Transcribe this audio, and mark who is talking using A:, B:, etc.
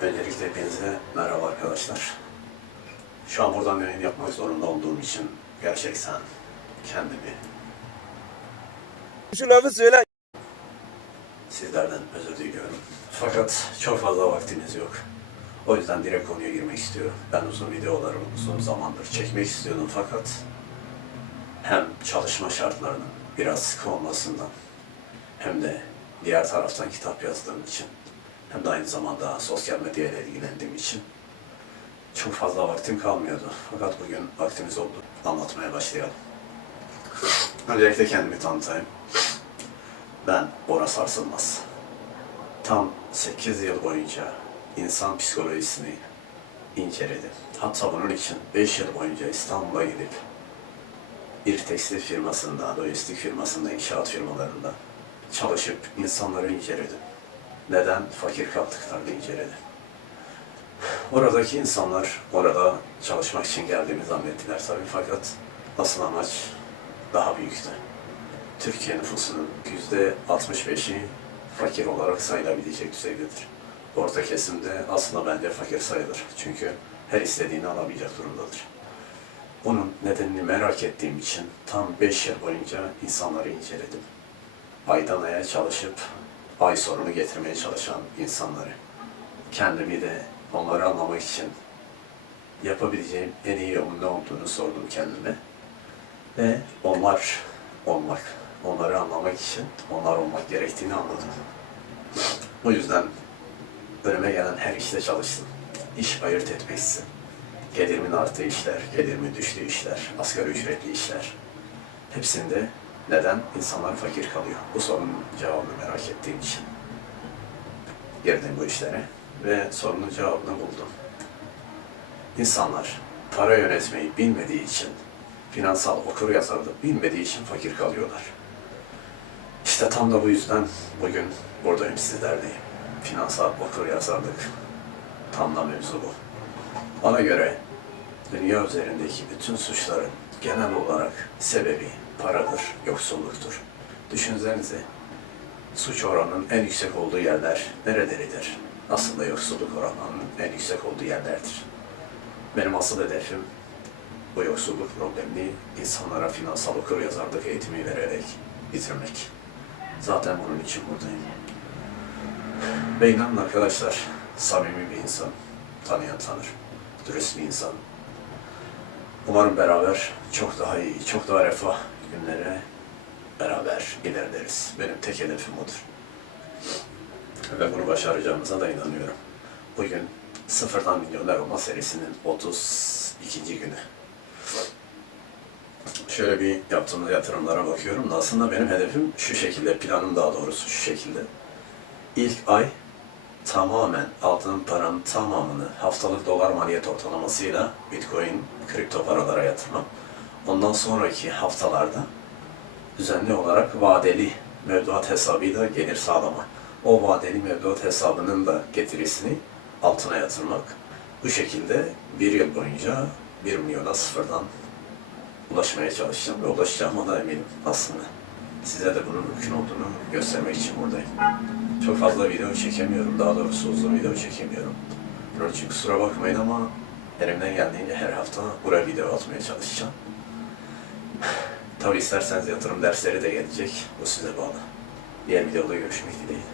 A: Öncelikle hepinize merhaba arkadaşlar. Şu an buradan yayın yapmak zorunda olduğum için gerçekten kendimi
B: Şu lafı söyle.
A: sizlerden özür diliyorum. Fakat çok fazla vaktimiz yok. O yüzden direkt konuya girmek istiyorum. Ben uzun videoları uzun zamandır çekmek istiyordum fakat hem çalışma şartlarının biraz sıkı olmasından hem de diğer taraftan kitap yazdığım için hem de aynı zamanda sosyal medya ile ilgilendiğim için çok fazla vaktim kalmıyordu. Fakat bugün vaktimiz oldu. Anlatmaya başlayalım. Öncelikle kendimi tanıtayım. Ben Bora Sarsılmaz. Tam 8 yıl boyunca insan psikolojisini inceledim. Hatta bunun için 5 yıl boyunca İstanbul'a gidip bir tekstil firmasında, lojistik firmasında, inşaat firmalarında çalışıp insanları inceledim. Neden fakir kaldıklarını inceledim. Oradaki insanlar orada çalışmak için geldiğimi zannettiler tabii fakat asıl amaç daha büyüktü. Türkiye nüfusunun yüzde 65'i fakir olarak sayılabilecek düzeydedir. Orta kesimde aslında bence fakir sayılır. Çünkü her istediğini alabilecek durumdadır. Bunun nedenini merak ettiğim için tam 5 yıl boyunca insanları inceledim. Aydan aya çalışıp ay sonunu getirmeye çalışan insanları. Kendimi de onları anlamak için yapabileceğim en iyi yolun ne olduğunu sordum kendime. Ve onlar olmak, onları anlamak için onlar olmak gerektiğini anladım. O yüzden önüme gelen her işte çalıştım. İş ayırt etmeksizin. Gelirimin arttığı işler, gelirimin düştüğü işler, asgari ücretli işler. Hepsinde neden insanlar fakir kalıyor? Bu sorunun cevabını merak ettiğim için girdim bu işlere ve sorunun cevabını buldum. İnsanlar para yönetmeyi bilmediği için, finansal okur yazarlık bilmediği için fakir kalıyorlar. İşte tam da bu yüzden bugün buradayım sizlerleyim. Finansal okur yazarlık tam da mevzu bu. Bana göre dünya üzerindeki bütün suçların genel olarak sebebi paradır, yoksulluktur. Düşünsenize suç oranının en yüksek olduğu yerler nereleridir? Aslında yoksulluk oranının en yüksek olduğu yerlerdir. Benim asıl hedefim bu yoksulluk problemini insanlara finansal okur yazarlık eğitimi vererek bitirmek. Zaten bunun için buradayım. Ve inanın arkadaşlar, samimi bir insan. Tanıyan tanır. Dürüst bir insan. Umarım beraber çok daha iyi, çok daha refah günlere beraber ilerleriz. Benim tek hedefim odur. Ve bunu başaracağımıza da inanıyorum. Bugün Sıfırdan Milyoner Olma serisinin 32. günü. Şöyle bir yaptığımız yatırımlara bakıyorum da aslında benim hedefim şu şekilde, planım daha doğrusu şu şekilde. İlk ay tamamen aldığım paranın tamamını haftalık dolar maliyet ortalamasıyla Bitcoin, kripto paralara yatırmam. Ondan sonraki haftalarda düzenli olarak vadeli mevduat hesabıyla gelir sağlama. O vadeli mevduat hesabının da getirisini altına yatırmak. Bu şekilde bir yıl boyunca 1 milyona sıfırdan ulaşmaya çalışacağım ve ulaşacağıma da eminim aslında. Size de bunun mümkün olduğunu göstermek için buradayım. Çok fazla video çekemiyorum, daha doğrusu uzun video çekemiyorum. Bunun için kusura bakmayın ama elimden geldiğince her hafta buraya video atmaya çalışacağım. Tabi isterseniz yatırım dersleri de gelecek, bu size bağlı. Diğer videoda görüşmek dileğiyle.